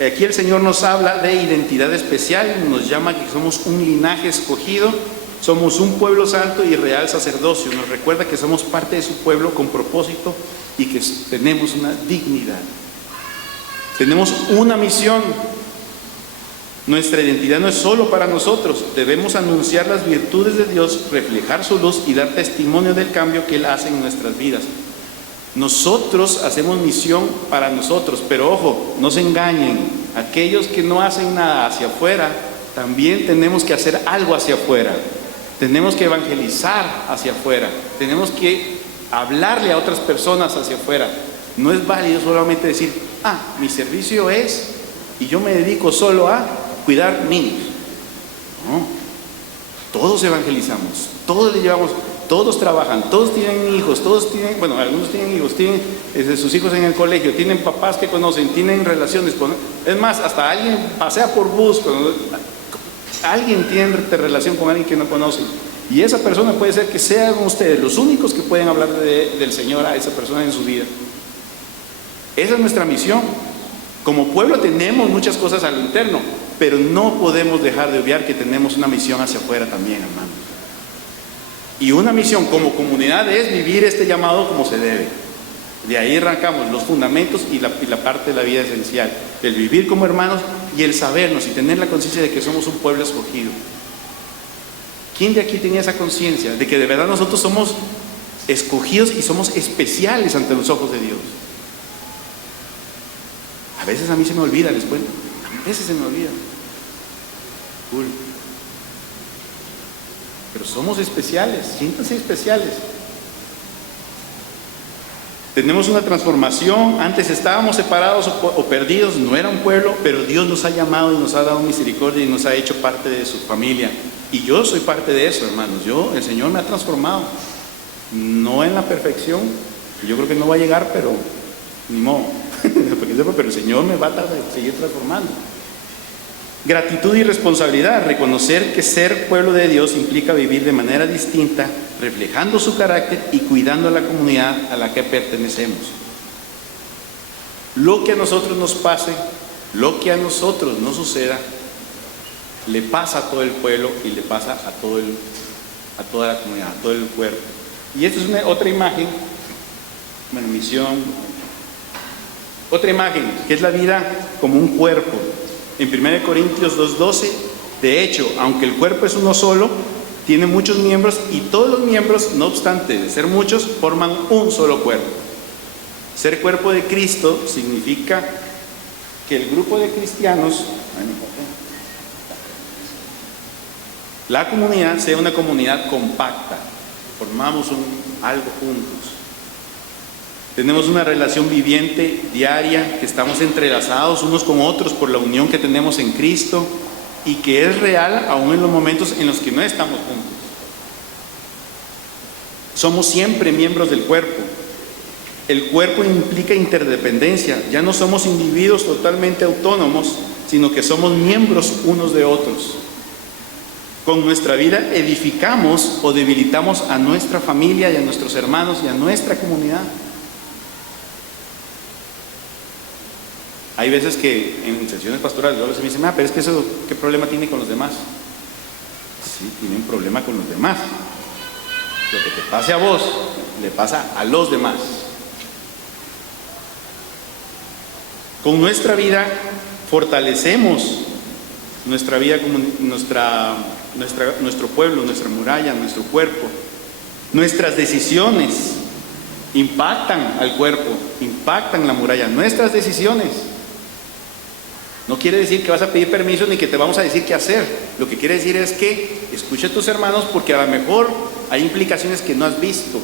Aquí el Señor nos habla de identidad especial, nos llama que somos un linaje escogido, somos un pueblo santo y real sacerdocio. Nos recuerda que somos parte de su pueblo con propósito y que tenemos una dignidad. Tenemos una misión. Nuestra identidad no es solo para nosotros. Debemos anunciar las virtudes de Dios, reflejar su luz y dar testimonio del cambio que Él hace en nuestras vidas. Nosotros hacemos misión para nosotros, pero ojo, no se engañen. Aquellos que no hacen nada hacia afuera, también tenemos que hacer algo hacia afuera. Tenemos que evangelizar hacia afuera. Tenemos que hablarle a otras personas hacia afuera. No es válido solamente decir, mi servicio es, y yo me dedico solo a cuidar niños. No, todos evangelizamos, todos le llevamos, todos trabajan, todos tienen hijos, algunos tienen hijos, tienen sus hijos en el colegio, tienen papás que conocen, tienen relaciones con, es más, hasta alguien pasea por bus, alguien tiene relación con alguien que no conoce, y esa persona puede ser que sean ustedes los únicos que pueden hablar del Señor a esa persona en su vida. Esa es nuestra misión. Como pueblo tenemos muchas cosas a lo interno, pero no podemos dejar de obviar que tenemos una misión hacia afuera también, hermanos. Y una misión como comunidad es vivir este llamado como se debe. De ahí arrancamos los fundamentos y la parte de la vida esencial, el vivir como hermanos y el sabernos y tener la conciencia de que somos un pueblo escogido. ¿Quién de aquí tenía esa conciencia de que de verdad nosotros somos escogidos y somos especiales ante los ojos de Dios? A veces a mí se me olvida, les cuento. A veces se me olvida. Cool. Pero somos especiales, siéntanse especiales. Tenemos una transformación. Antes estábamos separados o perdidos, no era un pueblo, pero Dios nos ha llamado y nos ha dado misericordia y nos ha hecho parte de su familia. Y yo soy parte de eso, hermanos. El Señor me ha transformado. No en la perfección, yo creo que no va a llegar, pero ni modo. Pero el Señor me va a seguir transformando. Gratitud y responsabilidad. Reconocer que ser pueblo de Dios implica vivir de manera distinta, reflejando su carácter y cuidando a la comunidad a la que pertenecemos. Lo que a nosotros nos pase, lo que a nosotros nos suceda, le pasa a todo el pueblo y le pasa a toda la comunidad, a todo el cuerpo. Y esta es otra imagen, misión. Otra imagen, que es la vida como un cuerpo. En 1 Corintios 2:12, de hecho, aunque el cuerpo es uno solo, tiene muchos miembros y todos los miembros, no obstante de ser muchos, forman un solo cuerpo. Ser cuerpo de Cristo significa que el grupo de cristianos, la comunidad, sea una comunidad compacta. Formamos algo juntos. Tenemos una relación viviente, diaria, que estamos entrelazados unos con otros por la unión que tenemos en Cristo y que es real aún en los momentos en los que no estamos juntos. Somos siempre miembros del cuerpo. El cuerpo implica interdependencia. Ya no somos individuos totalmente autónomos, sino que somos miembros unos de otros. Con nuestra vida edificamos o debilitamos a nuestra familia y a nuestros hermanos y a nuestra comunidad. Hay veces que en sesiones pastorales luego se me dicen, pero es que eso, ¿qué problema tiene con los demás? Sí, tiene un problema con los demás. Lo que te pase a vos, le pasa a los demás. Con nuestra vida fortalecemos nuestra vida, como nuestro pueblo, nuestra muralla, nuestro cuerpo. Nuestras decisiones impactan al cuerpo, impactan la muralla. Nuestras decisiones. No quiere decir que vas a pedir permiso ni que te vamos a decir qué hacer. Lo que quiere decir es que escucha a tus hermanos, porque a lo mejor hay implicaciones que no has visto.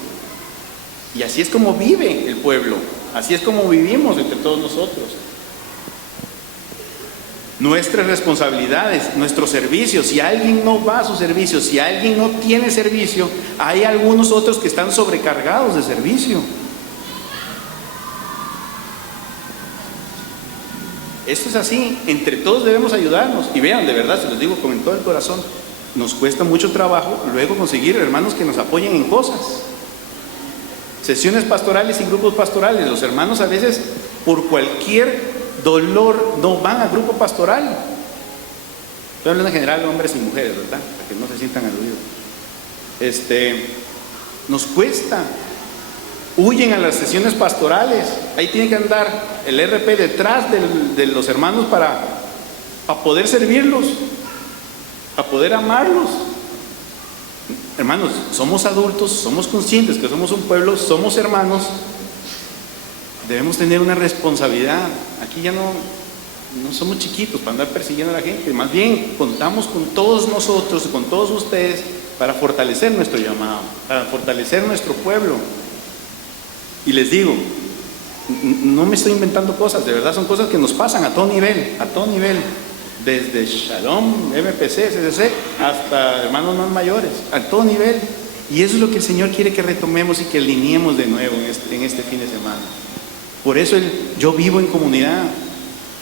Y así es como vive el pueblo. Así es como vivimos entre todos nosotros. Nuestras responsabilidades, nuestros servicios. Si alguien no va a su servicio, si alguien no tiene servicio, hay algunos otros que están sobrecargados de servicio. Esto es así, entre todos debemos ayudarnos. Y vean, de verdad, se los digo con todo el corazón, nos cuesta mucho trabajo luego conseguir hermanos que nos apoyen en cosas. Sesiones pastorales y grupos pastorales. Los hermanos a veces, por cualquier dolor, no van al grupo pastoral. Estoy hablando en general de hombres y mujeres, ¿verdad? Para que no se sientan aludidos. Nos cuesta. Huyen a las sesiones pastorales. Ahí tiene que andar el RP detrás de los hermanos para poder servirlos, para poder amarlos. Hermanos, somos adultos, somos conscientes que somos un pueblo, somos hermanos. Debemos tener una responsabilidad. Aquí ya no somos chiquitos para andar persiguiendo a la gente. Más bien, contamos con todos nosotros, con todos ustedes, para fortalecer nuestro llamado, para fortalecer nuestro pueblo. Y les digo, no me estoy inventando cosas, de verdad son cosas que nos pasan a todo nivel, desde Shalom, MPC, CCC, hasta hermanos más mayores, a todo nivel. Y eso es lo que el Señor quiere que retomemos y que alineemos de nuevo en este fin de semana. Por eso yo vivo en comunidad,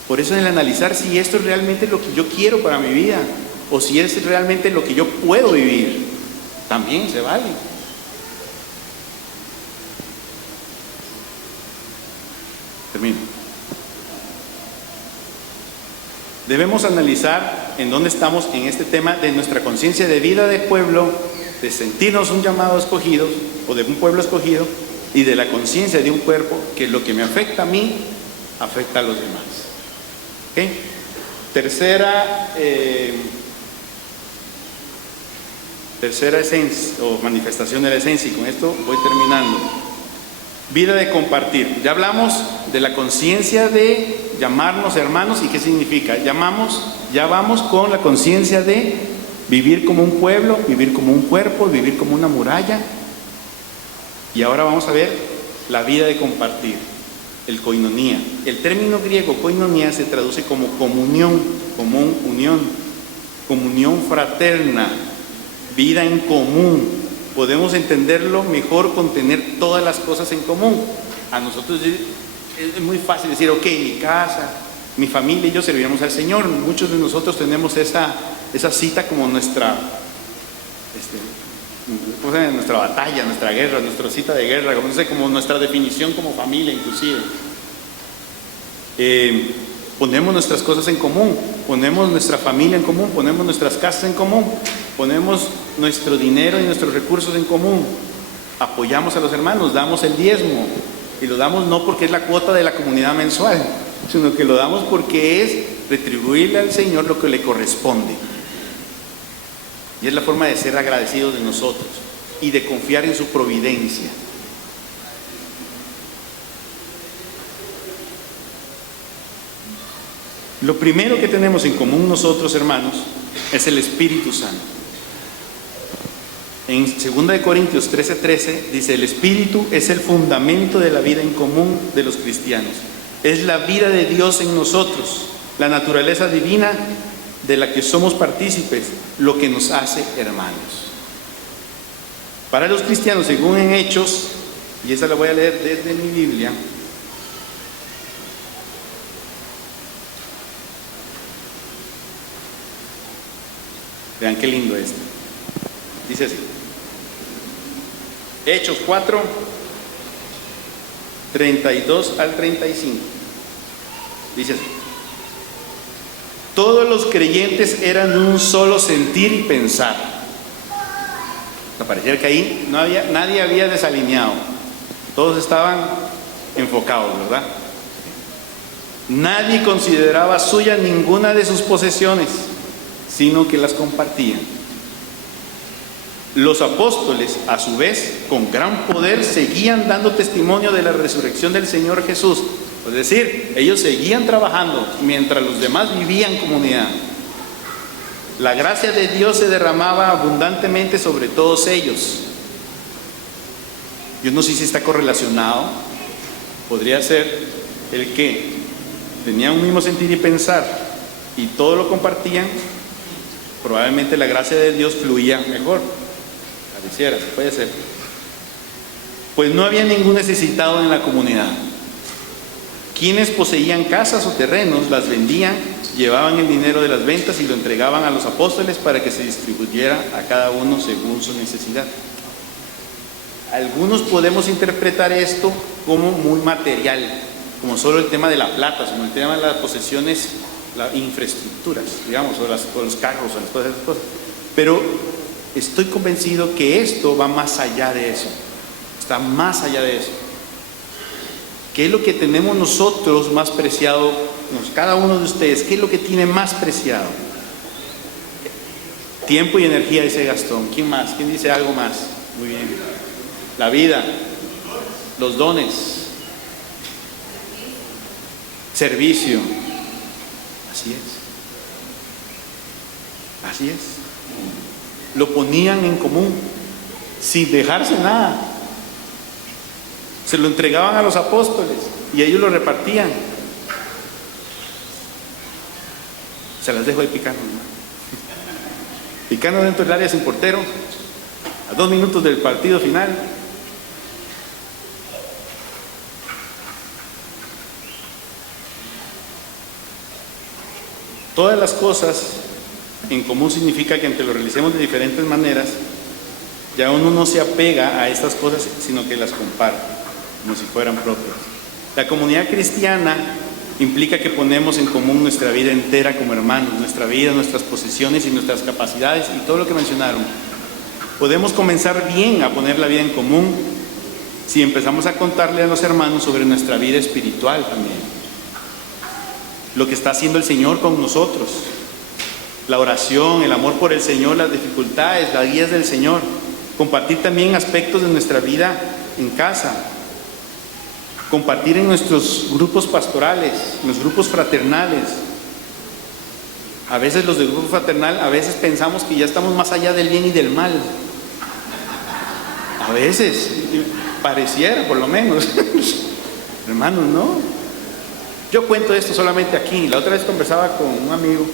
por eso el analizar si esto es realmente lo que yo quiero para mi vida, o si es realmente lo que yo puedo vivir, también se vale. Termino. Debemos analizar en dónde estamos en este tema de nuestra conciencia de vida de pueblo, de sentirnos un llamado escogido o de un pueblo escogido, y de la conciencia de un cuerpo, que lo que me afecta a mí afecta a los demás. ¿Okay? Tercera esencia o manifestación de la esencia, y con esto voy terminando. Vida de compartir. Ya hablamos de la conciencia de llamarnos hermanos. ¿Y qué significa? Ya vamos con la conciencia de vivir como un pueblo, vivir como un cuerpo, vivir como una muralla. Y ahora vamos a ver la vida de compartir, el koinonía. El término griego koinonía se traduce como comunión, comunión fraterna, vida en común. Podemos entenderlo mejor con tener todas las cosas en común. A nosotros es muy fácil decir, ok, mi casa, mi familia y yo serviremos al Señor. Muchos de nosotros tenemos esa cita como nuestra batalla, nuestra guerra, nuestra cita de guerra, como nuestra definición como familia inclusive. Ponemos nuestras cosas en común, ponemos nuestra familia en común, ponemos nuestras casas en común, ponemos nuestro dinero y nuestros recursos en común, apoyamos a los hermanos, damos el diezmo, y lo damos no porque es la cuota de la comunidad mensual, sino que lo damos porque es retribuirle al Señor lo que le corresponde. Y es la forma de ser agradecidos de nosotros y de confiar en su providencia. Lo primero que tenemos en común nosotros, hermanos, es el Espíritu Santo. En 2 Corintios 13:13 dice: el Espíritu es el fundamento de la vida en común de los cristianos. Es la vida de Dios en nosotros, la naturaleza divina de la que somos partícipes, lo que nos hace hermanos. Para los cristianos, según en Hechos Y esa la voy a leer desde mi Biblia. Vean qué lindo esto. Dice así. Hechos 4, 32 al 35. Dice así. Todos los creyentes eran de un solo sentir y pensar. Me pareciera que ahí nadie había desalineado. Todos estaban enfocados, ¿verdad? Nadie consideraba suya ninguna de sus posesiones, sino que las compartían. Los apóstoles, a su vez, con gran poder, seguían dando testimonio de la resurrección del Señor Jesús. Es decir, ellos seguían trabajando mientras los demás vivían en comunidad. La gracia de Dios se derramaba abundantemente sobre todos ellos. Yo no sé si está correlacionado. Podría ser el que tenía un mismo sentir y pensar y todo lo compartían. Probablemente la gracia de Dios fluía mejor. Pareciera, puede ser. Pues no había ningún necesitado en la comunidad. Quienes poseían casas o terrenos las vendían, llevaban el dinero de las ventas y lo entregaban a los apóstoles para que se distribuyera a cada uno según su necesidad. Algunos podemos interpretar esto como muy material, como solo el tema de la plata, como el tema de las posesiones, las infraestructuras, digamos, o los carros, o todas esas cosas. Pero estoy convencido que esto va más allá de eso, está más allá de eso. ¿Qué es lo que tenemos nosotros más preciado, cada uno de ustedes? ¿Qué es lo que tiene más preciado? Tiempo y energía, dice Gastón. ¿Quién más? ¿Quién dice algo más? Muy bien. La vida, los dones, servicio. Así es. Así es. Lo ponían en común, sin dejarse nada. Se lo entregaban a los apóstoles y ellos lo repartían. Se las dejo ahí picando, ¿no? Picando dentro del área sin portero, a 2 minutos del partido final. Todas las cosas en común significa que aunque lo realicemos de diferentes maneras, ya uno no se apega a estas cosas, sino que las comparte, como si fueran propias. La comunidad cristiana implica que ponemos en común nuestra vida entera como hermanos, nuestra vida, nuestras posesiones y nuestras capacidades y todo lo que mencionaron. Podemos comenzar bien a poner la vida en común si empezamos a contarle a los hermanos sobre nuestra vida espiritual también. Lo que está haciendo el Señor con nosotros. La oración, el amor por el Señor, las dificultades, las guías del Señor. Compartir también aspectos de nuestra vida en casa. Compartir en nuestros grupos pastorales, en los grupos fraternales. A veces los del grupo fraternal, a veces pensamos que ya estamos más allá del bien y del mal. A veces, pareciera por lo menos. Hermanos, no. Yo cuento esto solamente aquí. La otra vez conversaba con un amigo.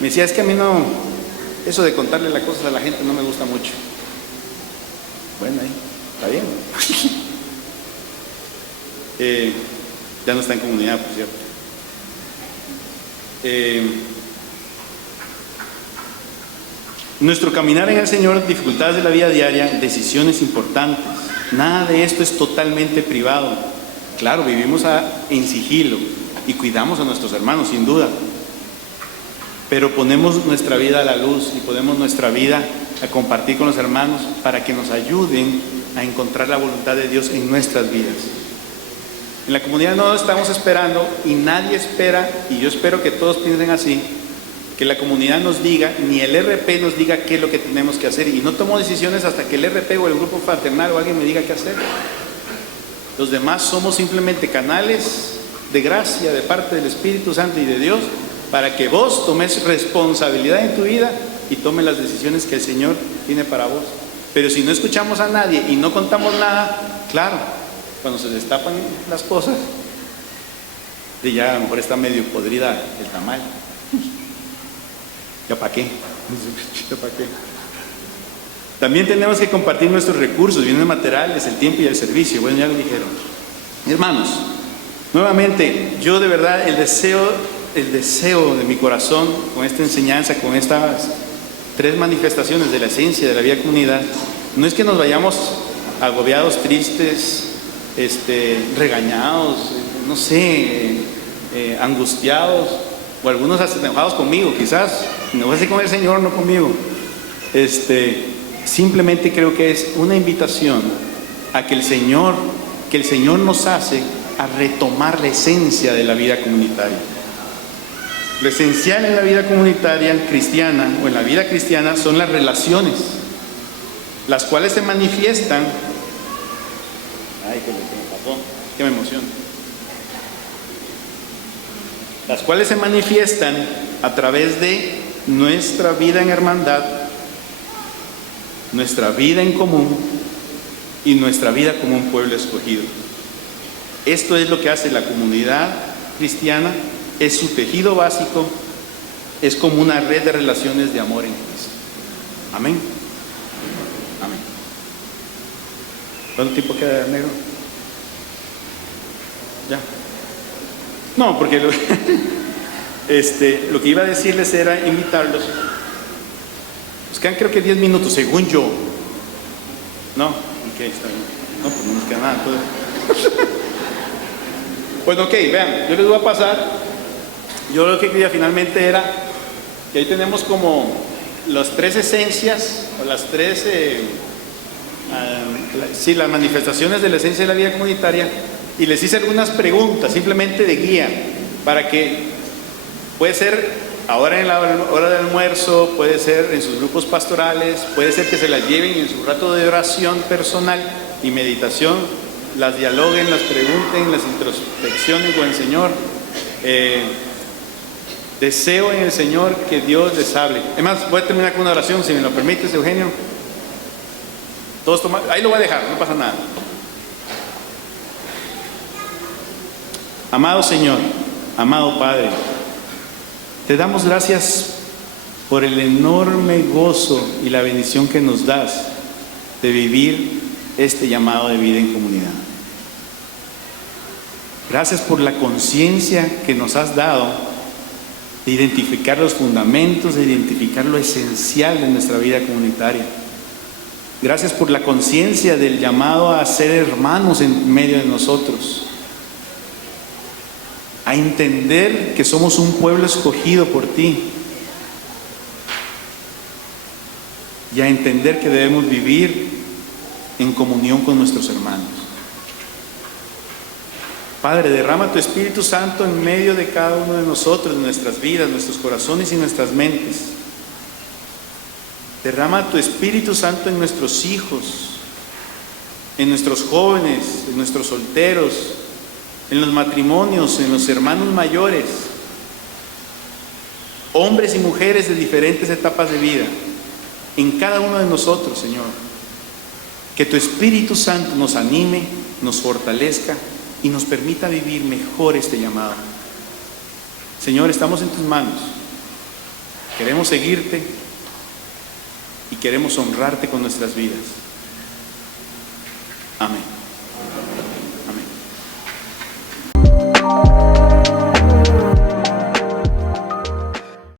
Me decía, es que a mí no, eso de contarle las cosas a la gente no me gusta mucho. Bueno, ahí, está bien. Ya no está en comunidad, por cierto. Nuestro caminar en el Señor, dificultades de la vida diaria, decisiones importantes. Nada de esto es totalmente privado. Claro, vivimos en sigilo y cuidamos a nuestros hermanos, sin duda. Pero ponemos nuestra vida a la luz y ponemos nuestra vida a compartir con los hermanos para que nos ayuden a encontrar la voluntad de Dios en nuestras vidas. En la comunidad no estamos esperando y nadie espera, y yo espero que todos piensen así, que la comunidad nos diga, ni el RP nos diga qué es lo que tenemos que hacer. Y no tomo decisiones hasta que el RP o el grupo fraternal o alguien me diga qué hacer. Los demás somos simplemente canales de gracia de parte del Espíritu Santo y de Dios para que vos tomes responsabilidad en tu vida y tomes las decisiones que el Señor tiene para vos. Pero si no escuchamos a nadie y no contamos nada, claro, cuando se destapan las cosas, y ya a lo mejor está medio podrida el tamal. ¿Ya para qué? ¿Ya para qué? También tenemos que compartir nuestros recursos, bienes materiales, el tiempo y el servicio. Bueno, ya lo dijeron. Hermanos, nuevamente, yo de verdad el deseo de mi corazón con esta enseñanza, con estas 3 manifestaciones de la esencia de la vida comunidad, no es que nos vayamos agobiados, tristes, regañados, no sé, angustiados, o algunos hasta enojados conmigo, quizás, no va a ser con el Señor, no conmigo. Simplemente creo que es una invitación a que el Señor nos hace a retomar la esencia de la vida comunitaria. Lo esencial en la vida comunitaria cristiana o en la vida cristiana son las relaciones, las cuales se manifiestan. Ay, que me pasó, que me emociona. Las cuales se manifiestan a través de nuestra vida en hermandad, nuestra vida en común y nuestra vida como un pueblo escogido. Esto es lo que hace la comunidad cristiana, es su tejido básico, es como una red de relaciones de amor en Cristo. Amén. Amén. ¿Cuánto tiempo queda, negro? Ya. No, porque lo que iba a decirles era invitarlos. Nos quedan creo que 10 minutos, según yo. No, ok, está bien. No, pues no nos queda nada. Bueno, ok, vean, yo les voy a pasar. Yo lo que quería finalmente era que ahí tenemos como las 3 esencias, o las 3, las manifestaciones de la esencia de la vida comunitaria, y les hice algunas preguntas, simplemente de guía, para que, puede ser ahora en la hora del almuerzo, puede ser en sus grupos pastorales, puede ser que se las lleven en su rato de oración personal y meditación, las dialoguen, las pregunten, las introspeccionen con el Señor. Deseo en el Señor que Dios les hable. Además, voy a terminar con una oración, si me lo permites, Eugenio. Todos toman, ahí lo voy a dejar, no pasa nada. Amado Señor, amado Padre, te damos gracias por el enorme gozo y la bendición que nos das de vivir este llamado de vida en comunidad. Gracias por la conciencia que nos has dado de identificar los fundamentos, de identificar lo esencial de nuestra vida comunitaria. Gracias por la conciencia del llamado a ser hermanos en medio de nosotros, a entender que somos un pueblo escogido por ti y a entender que debemos vivir en comunión con nuestros hermanos. Padre, derrama tu Espíritu Santo en medio de cada uno de nosotros, de nuestras vidas, nuestros corazones y nuestras mentes. Derrama tu Espíritu Santo en nuestros hijos, en nuestros jóvenes, en nuestros solteros, en los matrimonios, en los hermanos mayores, hombres y mujeres de diferentes etapas de vida, en cada uno de nosotros, Señor. Que tu Espíritu Santo nos anime, nos fortalezca y nos permita vivir mejor este llamado. Señor, estamos en tus manos. Queremos seguirte y queremos honrarte con nuestras vidas. Amén.